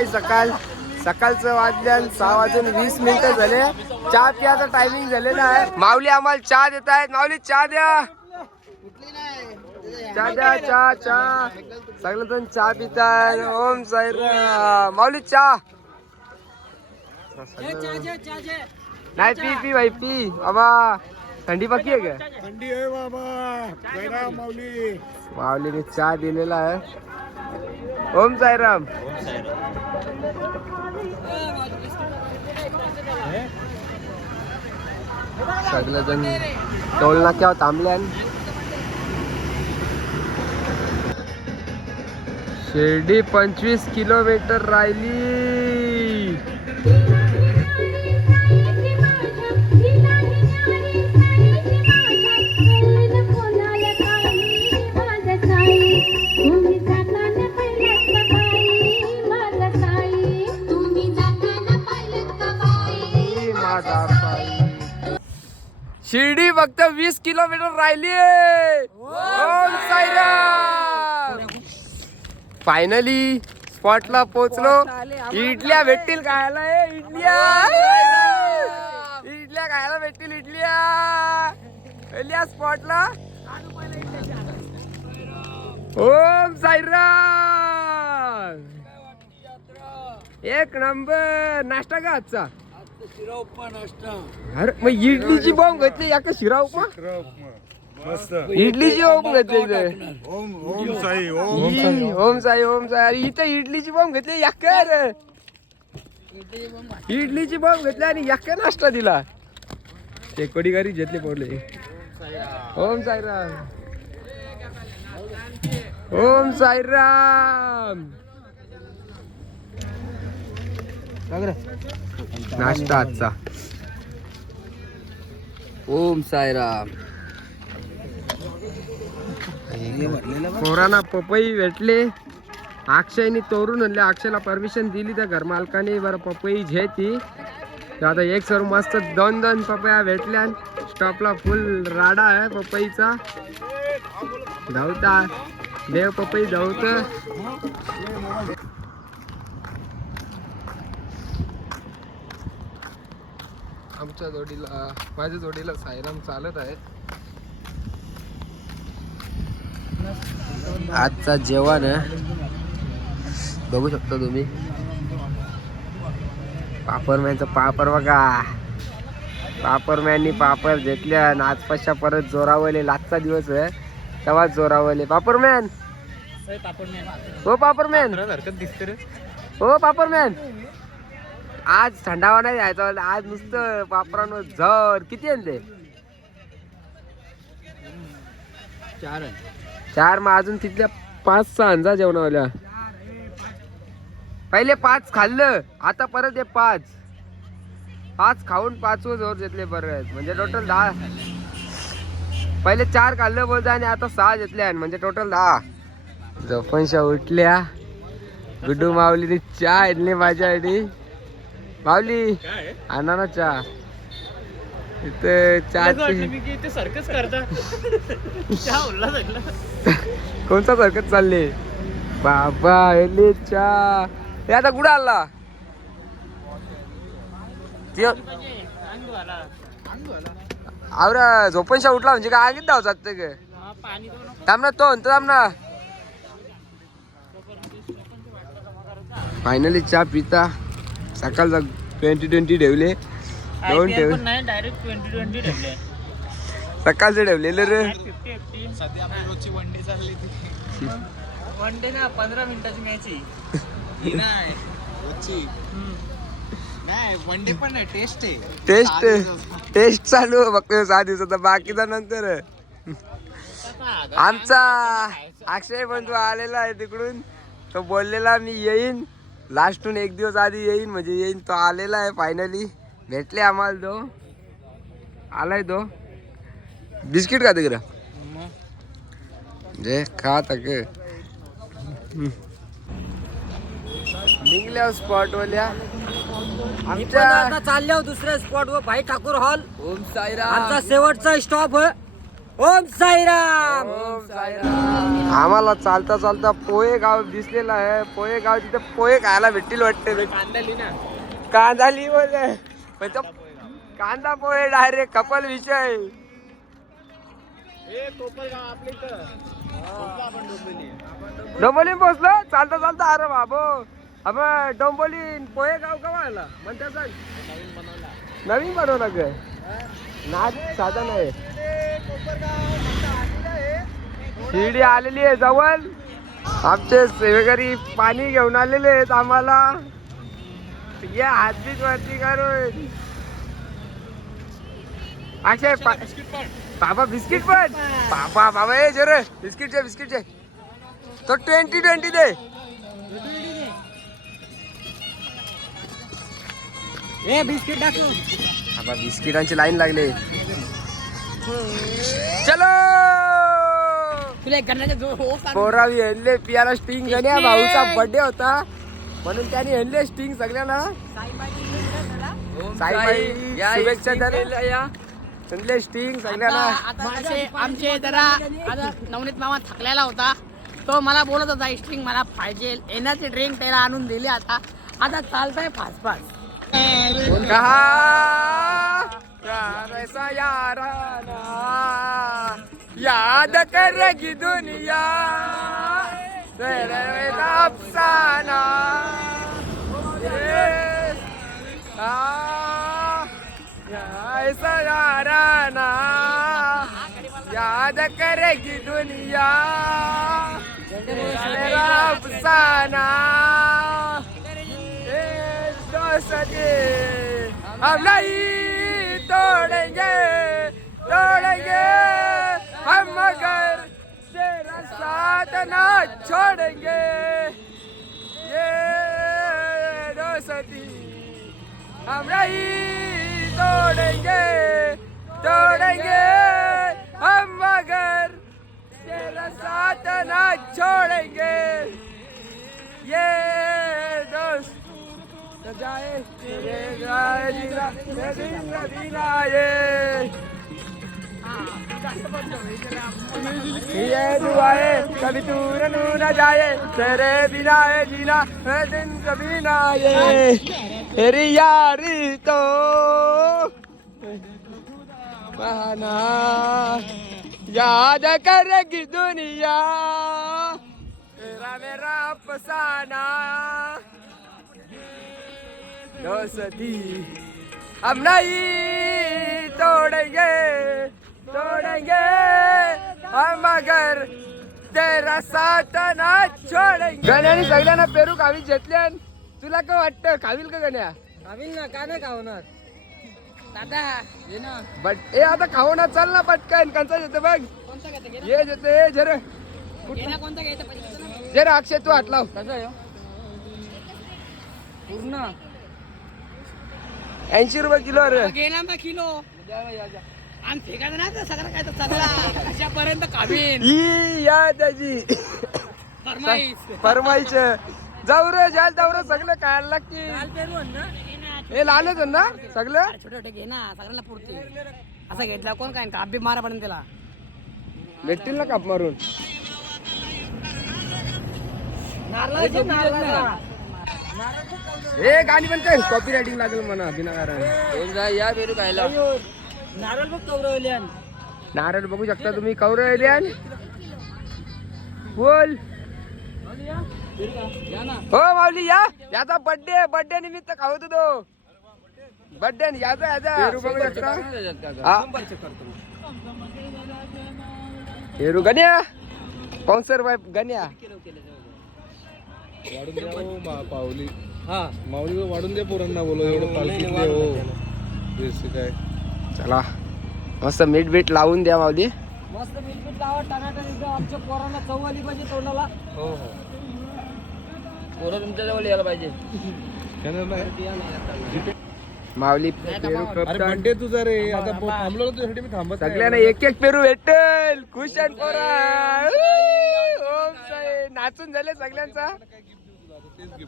साईबाई सकाळ सकाळचं वाजल्या सहा वाजून वीस मिनिटं झाले. चहा पियाचा टायमिंग झालेला आहे माऊली आम्हाला चहा देत आहेत. माऊली चहा द्या. चहा द्या चहा चहा. सगळे जण चहा पितात ओम साईराम. माऊली चहा. नाही पी पी भाई पी. बाबा थंडी बाकी आहे का? थंडी आहे बाबा. जयराम माऊली. माऊलीने चहा दिलेला आहे. ओम साईराम. सगळेजण टोल नाक्यावर थांबल्यान शिर्डी पंचवीस किलोमीटर राहिली. फक्त वीस किलोमीटर राहिली फायनली स्पॉटला पोहोचलो. इडल्या भेटतील खायला ए, इडल्या. इडल्या खायला भेटतील इडल्या. पहिल्या स्पॉटला ओम साईराम. एक नंबर नाश्ता का आजचा? अरे मग इडलीची बॉम्ब घेतली या का शिरा उपमा? मस्त. इडलीची बॉम्ब घेतली इथं. ओम ओम साई ओम. ई, ओम साई ओम साई. अरे इथं इडलीची बॉम्ब घेतली याकर इडलीची बॉम्ब घेतली आणि याका नाश्ता दिला? ते कोडी घरी घेतले पडले ओम साईराम. ओम साईराम. नाश्ता आजचा. ओम सायराम पोरांना पपई भेटले. अक्षयनी तोरून आणले. अक्षयला परमिशन दिली त्या घरमालकाने बरं पपई झेती आता एक सर मस्त दोन दोन पपया भेटल्या. स्टॉपला फुल राडा आहे पपईचा. धावता. देव पपई धावत. आमच्या जोडीला माझ्या जोडीला साईराम चालत आहे. आजचा जेवण आहे. बघू शकता तुम्ही. पापरमॅनचं पापड बघा. पापरमॅननी पापड घेतल्या आणि आजपाशा परत जोरावले. लाचचा दिवस आहे. तेव्हा जोरावले. पापरमॅन हो पापरमॅन हो पापरमॅन आज थंडावा नाही जायचा आज नुसतं पापरानं जर किती आणले चार चार मग अजून तिथल्या पाच सहा अंजा जेवणावाल्या पहिले पाच खाल्लं. आता परत हे पाच. पाच खाऊन पाच जोर घेतले परत. म्हणजे टोटल दहा. पहिले चार खाल्लं बोलता आणि आता सहा घेतल्या. म्हणजे टोटल दहा. जपनशा उठल्या गुड्डू माऊलीने चहा आणली माझ्यासाठी. माऊली आणा ना चहा. इथं चहाची सर्कस करता? चहा कोणता सरकत चालले? बाबा एले चहा. हे आता कुठं आला? आवरा झोपनशा उठला म्हणजे काय आगीत धाव जात ग थांब ना तो म्हणतो थांब ना. फायनली चहा पिता. सकाळचा ट्वेंटी ट्वेंटी ठेवले. दोन IPL ठेव. पण नाही डायरेक्ट ट्वेंटी ट्वेंटी ठेवले. सकाळचं ठेवलेलं रे. फिफ्टी फिफ्टी सध्या आपली रोजची वन डे चालली वन डे ना पंधरा मिनिटाची मॅच नाही. रोजची. नाही वन डे पण नाही टेस्ट आहे. टेस्ट टेस्ट चालू फक्त सहा दिवसाचा. बाकीचा नंतर. आमचा अक्षय बंधू आलेला आहे तिकडून. तो बोललेला मी येईन. लास्टून एक दिवस आधी येईन म्हणजे येईन. तो आलेला आहे फायनली भेटले आम्हाला तो. आलाय तो. बिस्किट का तिकडं. जे खा तक निघल्या स्पॉट वाल्या आमच्या चालले दुसऱ्या स्पॉट वर. भाई ठाकूर हॉल ओम साईराम. आमचा शेवटचा स्टॉप ओम साईराम! ओम साईराम. आम्हाला चालता चालता पोहे गाव दिसलेला आहे. पोहे गाव तिथे पोहे खायला भेटतील वाटते. कांदाली बोले पण तो कांदा पोहे. डायरेक्ट कपल विषय. डोंबोली पोहोचलो? चालता चालता अरे बाबो. अब डोंबोली पोहे गाव का आला? म्हणते सांग नवीन बनवला. ग नाच साधा नाही शिर्डी आलेली आहे जवळ. आमचे सेवेकरी पाणी घेऊन आलेले आहेत आम्हाला. या हातबीत वरती करून. अक्षय बाबा बिस्किट पण. बाबा बाबा ए जर बिस्किट चे बिस्किट चे तो ट्वेंटी ट्वेंटी दे. ए बिस्किट टाकू बिस्किटांची लाईन लागले. चलो! हो. पोरावी हल्ले पियाला स्टिंग गण्या भाऊचा बर्थडे होता. म्हणून त्याने हल्ले स्टिंग सगळ्यांना. साईबाई शुभेच्छा स्टिंग सगळ्यांना. आता कसे आमचे जरा आता नवनीत मामा थकलेला होता. तो मला बोलत होता स्ट्रिंग मला पाहिजे. एनर्जी ड्रिंक त्याला आणून दिली आता. आता चालतंय फास फास कहा यार ऐसा याराना याद करेगी दुनिया तेरे मेरा अफसाना ये, आ, या ऐसा याराना याद करेगी दुनिया तेरा मेरा अफसाना ये दोस्ती हम नहीं तोड़ेंगे तोड़ेंगे हम मगर तेरा साथ ना छोड़ेंगे ये दोस्ती हम नहीं तोड़ेंगे तोड़ेंगे न जाए तेरे गाए जीना मदीना मदीना ये। ये दुआए कभी दूर नू न जाए तेरे बिना है जीना है दिन कभी ना ये तेरी यारी तो बहाना याद करेगी दुनिया। तेरा मेरा अफसाना दोस्ती. हम नहीं तोड़ेंगे तोड़ेंगे हम मगर तेरा साथ ना छोड़ेंगे। गण्याने सगळ्यांना पेरू खावी घेतल्या तुला काय वाटतं? खावील का गण्या? खावील ना का नाही खावणार? दादा ये ना. बट ए आता खाऊ ना चल ना पटकन कंचा येते बघ. ये येते ये जर कोणता घ्यायचं जर अक्षय तू हात लाव. कसं हो? पूर्ण. ऐंशी रुपये किलो रे. घेणार ना किलो. आणि फेकायचं नाही तर सगळं काय तर चालला कशापर्यंत ही या त्याची. फरमाईश. फरमाईच जाऊ रे जाल जाऊ रे सगळं लागते आहे ना. हे आहे ना सगळं? छोटे छोटे घे ना सगळ्यांना पुरते असं घेतला कोण काय? कापी मारा पडेल त्याला. भेटतील ना काप मारून? नारळाचं नारळाचं. हे गाणी पण काय कॉपी रायटिंग लागेल म्हणा विनाकारण या पेरू खायला. नारळ बघ कवरवल्यान नारळ बघू शकता तुम्ही कौरव एलियन बोल. हो माऊली या. याचा बर्थडे बर्थडे निमित्त खावतो तो बर्थडे याचा याचा. हा. पेरू गण्या. Sponsor by Ganya. वाढून द्या. हो मा- पावली. माऊली वाढून द्या पोरांना बोलो एवढं पालखीत दे हो. काय. चला. मस्त मीठ बीठ लावून द्या माऊली. मस्त मिलपीट लावा टमाटर एकदम आमच्या पोरांना चव आली पाहिजे तोंडाला. पोरं तुमच्या जवळ यायला पाहिजे. येणार नाही. माऊली पेरू अरे. बड्डे तुझा रे. आता पो- थांबलो ना तुझ्यासाठी मी थांबत नाही. सगळ्यांना एक एक पेरू भेटेल. खुश पोरा. नाचून झाले सगळ्यांचा.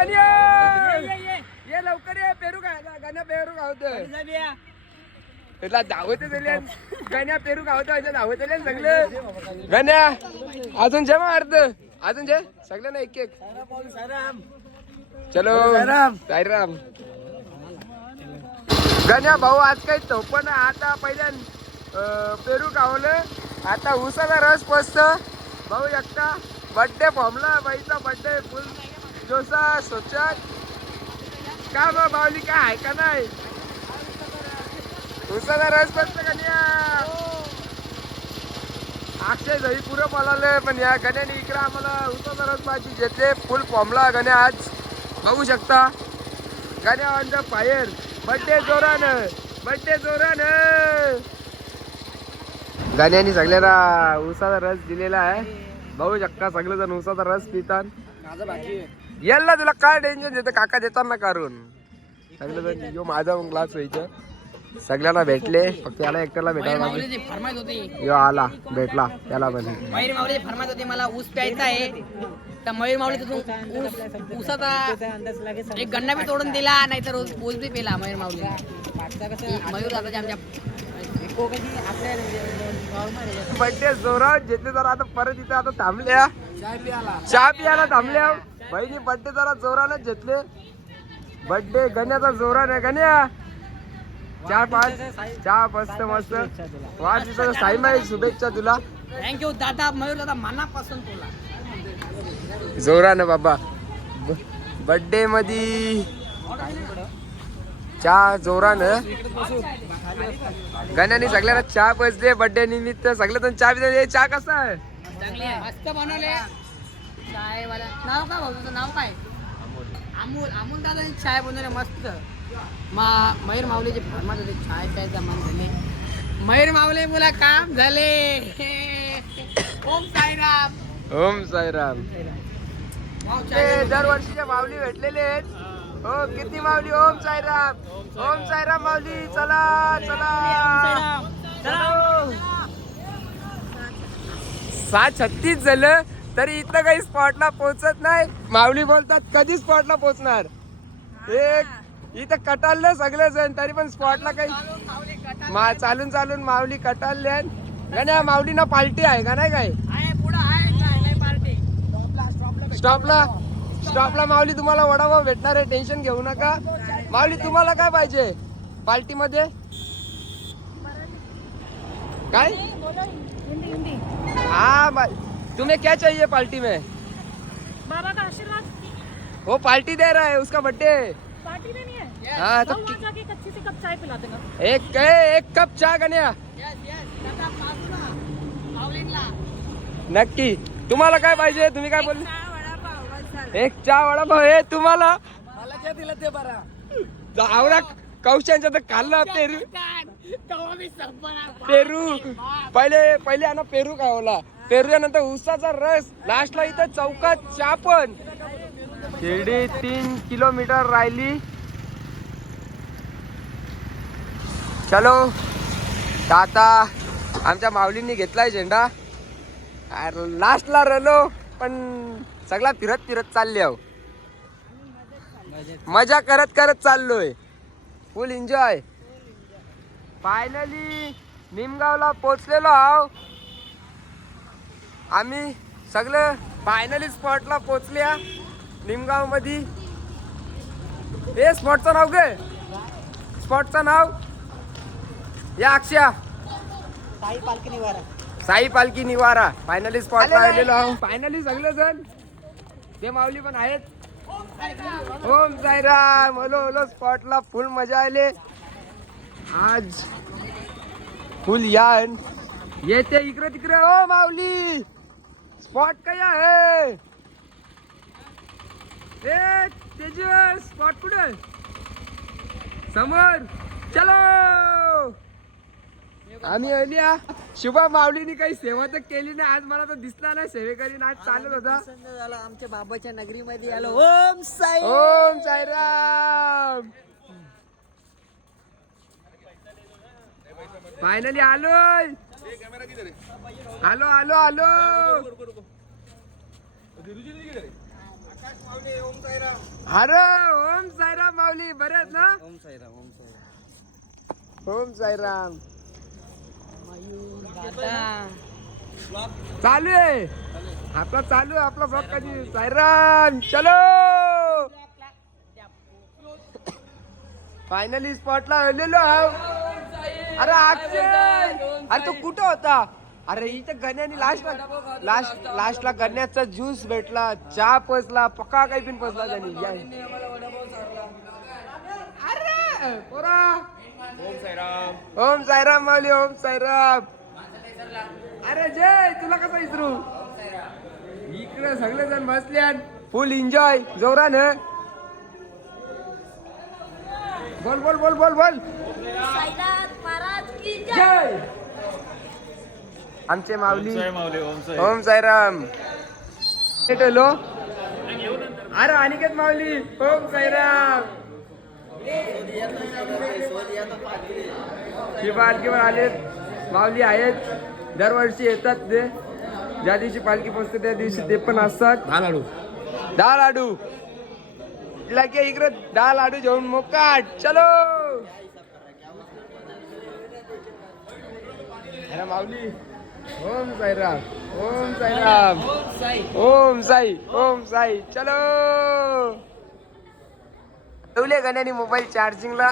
आणि ये, ये लवकर ये पेरू खायला गाण्या पेरू खावत त्याला धावत गण्या पेरू खावत धावत आले सगळे. गण्या अजून जे अर्ध अजून जे? सगळ्यांना एक एक. चलो साईराम. गण्या भाऊ आज काही पण आता पहिल्या पेरू खावलं. आता उसाचा रस पसत. भाऊ एकटा. बड्डे फॉर्मला बाईचा बड्डे फुल जोसा सोचा का बा बावली काय आहे का नाही? उसाचा रस बसत कन्या. अक्षय जरी पुरं बोलावलं पण या गण्याने इकडे आम्हाला उसाचा रस पाहिजे घेतले फुल फॉर्मला गण्या आज बघू शकता. Ganya on the fire birthday जोरानं. बड्डे जोरानं. गण्याने सगळ्यांना उसाचा रस दिलेला आहे. बघू शकता सगळेजण उसाचा रस पितात. माझं बाकी आहे. याला तुला काय टेन्शन देतं काका देतात ना काढून सगळेजण यो माझा ग्लास व्हायचं. सगळ्यांना भेटले फक्त याला एकट्याला भेटायला माऊलीची होती. यो आला भेटला त्याला पण. मयूर माऊलीची फरमाईश होती मला ऊस प्यायचा आहे. तर मयूर माऊली तिथून ऊस ऊसाचा एक गन्ना बी तोडून दिला नाहीतर ऊस ऊस बी पेला मयूर माऊली मयूर दादाच्या आमच्या बड्डे जोरात घेतले जरा आता परत इथे आता थांबल्या. चहा पियाला थांबल्या. बहिणी बड्डे जरा जोरानच घेतले बड्डे गण्याचा जोराने गण्या. चार पाच चहा मस्त मस्त. वाढदिवसाचा साईम आहे शुभेच्छा तुला. थँक्यू दादा. मयूर दादा मनापासून तुला. जोरानं बाबा. बड्डे मध्ये चहा जोरानं. गण्याने सगळ्यांना चहा बसले बड्डे निमित्त सगळेजण चहा पितात चहा कसा आहे. मस्त बनवले चाय वाला नाव काय भाऊ तुझं? नाव काय? अमोल. अमोल दादाने चाय बनवले मस्त. मा मयूर माऊलीचे फरमात होते चाय प्यायचा मन झाले. मयूर माऊली मुला काम झाले. ओम साईराम. ओम साईराम. दरवर्षीच्या माऊली भेटलेले आहेत. हो किती माऊली? ओम साईराम. ओम साईराम माऊली. चला चला. सहा छत्तीस झालं तरी इथं काही स्पॉटला पोहोचत नाही. माऊली बोलतात कधी स्पॉटला पोहोचणार? एक इथं कटाललं सगळे जण तरी पण स्पॉटला काही मा चालून चालून माऊली कटालले गण्या माऊलीना पार्टी आहे का नाही काय? स्टॉपला स्टॉपला माऊली तुम्हाला वडापाव भेटणार आहे. टेन्शन घेऊ नका. माऊली तुम्हाला काय पाहिजे? पार्टी मध्ये काय? हाँ तुम्हें क्या चाहिए पार्टी में? बाबा का आशीर्वाद? वो पार्टी दे रहा है उसका बर्थडे पार्टी देनी है? हाँ तो जाके एक अच्छी सी कप चाय पिला देना एक एक कप चहा गण्या यस यस दादा पाजू ना माऊलींना नक्की. तुम्हाला काय पाहिजे? तुम्ही काय बोलले एक चहा वडापाव हे तुम्हाला? मला जे दिलं ते बरं. आवडा कौशांच्या तर खाल्ला पेरू. पेरू. पहिले पहिले ना पेरू खावला पेरू नंतर उसाचा रस लास्टला इथं चौकात चहा पण. शिर्डी तीन किलोमीटर राहिली. चलो. आता आमच्या माऊलींनी घेतलाय झेंडा. लास्टला रलो पण सगळा फिरत फिरत चालले आहो. मजा करत करत चाललोय. फुल एन्जॉय फायनली निमगावला पोचलेलो आहो. आम्ही सगळं फायनली स्पॉटला पोचल्या निमगावमध्ये हे स्पॉटचं नाव गे. स्पॉटचं नाव? या अक्षया. साई पालखी निवारा. साई पालखी निवारा. फायनली स्पॉटला आलेलो आहो. फायनली सगळे जण ते माऊली पण आहेत. ओम साईराम. हलो हलो स्पॉटला फुल मजा आले. आज फुल यान येते इकडे तिकडे. ओ माऊली स्पॉट काय आहे ए तेजस स्पॉट कुठे? समोर. चलो. आम्ही आलिया शुभा माऊलीनी काही सेवा तर केली नाही. आज मला तर दिसला नाही सेवेकरी आज चालत होता. झाला. आमच्या बाबाच्या नगरीमध्ये आलो. ओम साई ओम साईराम. फायनली आलोय आलो आलो आलो. अरे ओम साईराम माऊली बरे आहेत ना? ओम साईराम ओम साईराम. ओम साईराम. चालू आहे. आपला चालू आहे आपला ब्लॉग कधी? साईराम चलो. फायनली स्पॉटला आलेलो अरे अक्षय अरे तो कुठं होता? अरे इथं गण्याने लास्टला लास्ट लास्टला गण्याचा ज्यूस भेटला चहा पचला पक्का काही पण पचला त्यांनी अरे पोरा. ओम साईराम. माऊली ओम साईराम. अरे जय तुला कसा विसरू इकडे सगळे जण बसले फुल एन्जॉय जोरान बोल बोल बोल बोल बोल. जय! आमचे माऊली. ओम साईराम. भेटलो? अरे अनिकेत माऊली. ओम साईराम. ही पालखीवर आलेत. माऊली आहेत. दरवर्षी येतात ते. ज्या दिवशी पालखी पोचते त्या दिवशी ते पण असतात. दहा लाडू. दहा लाडू. लगे इकडे दहा लाडू घेऊन मोकाट. चलो. माऊली. ओम साईराम. ओम साईराम. ओम साई. ओम साई. चलो. ठेवले गण्याने मोबाईल चार्जिंगला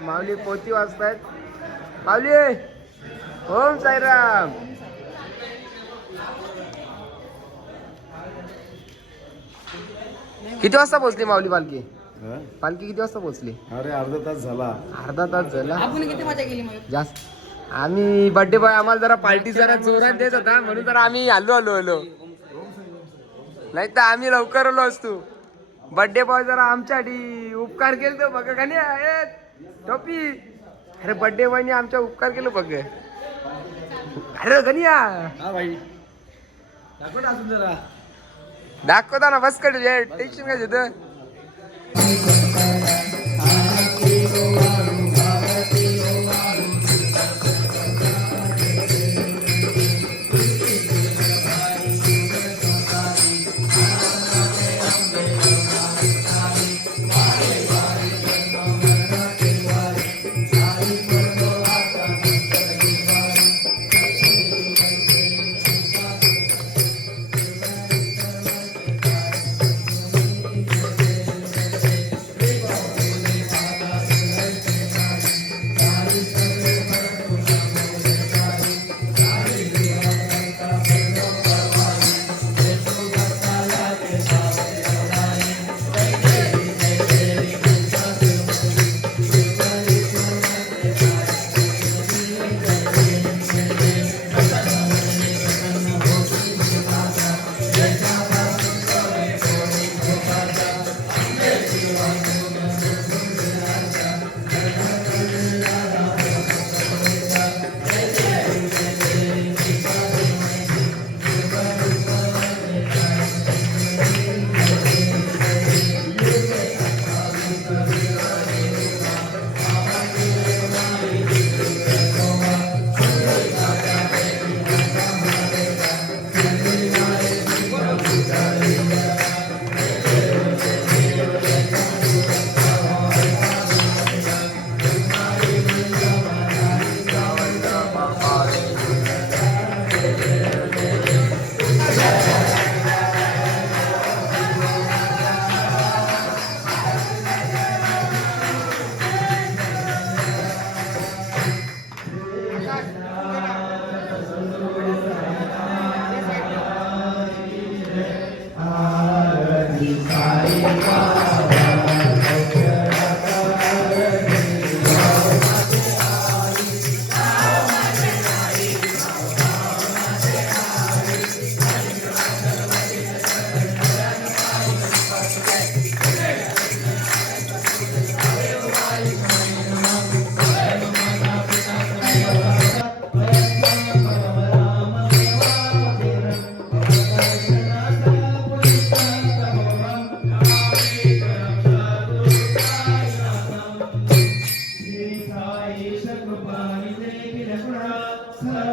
माऊली पोती वाजतायत. माऊली! ओम साईराम! किती वाजता पोहोचली माऊली पालखी? पालखी किती वाजता पोहोचली? अरे अर्धा तास झाला. अर्धा तास झाला? आपण किती मजा केली मग? जास्त. आम्ही बर्थडे बॉय आम्हाला जरा पार्टी जरा जोरात देत होता म्हणून जरा आम्ही आलो आलो आलो. नाही तर आम्ही लवकर आलो असतो. बर्थडे बॉय जरा आमच्यासाठी उपकार केले तो बघा का नाही टोपी. अरे बर्थडे बॉयने आमच्या उपकार केलं बघ. अरे गनिया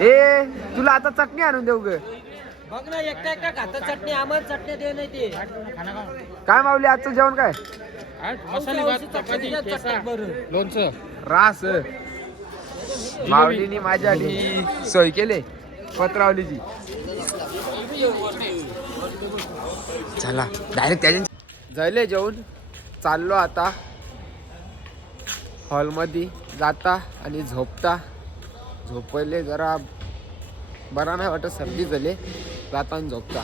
ए तुला आता चटणी आणून देऊ ग. बघ ना एकटा एकटा खातं चटणी आम्हाला चटणी दे नाही ते. काय माऊली आजचं जेवण काय? लोणचं. रास. माऊलीनी माझ्यासाठी सोय केले पत्रावलीची. चला डायरेक्ट त्याच्या झाले जेवण. चाललो आता. हॉलमध्ये जाता आणि झोपता. झोपले जरा बरा नाही वाटत सर्दी झाले. जाता आणि झोपता.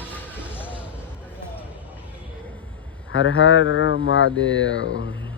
हर हर महादेव.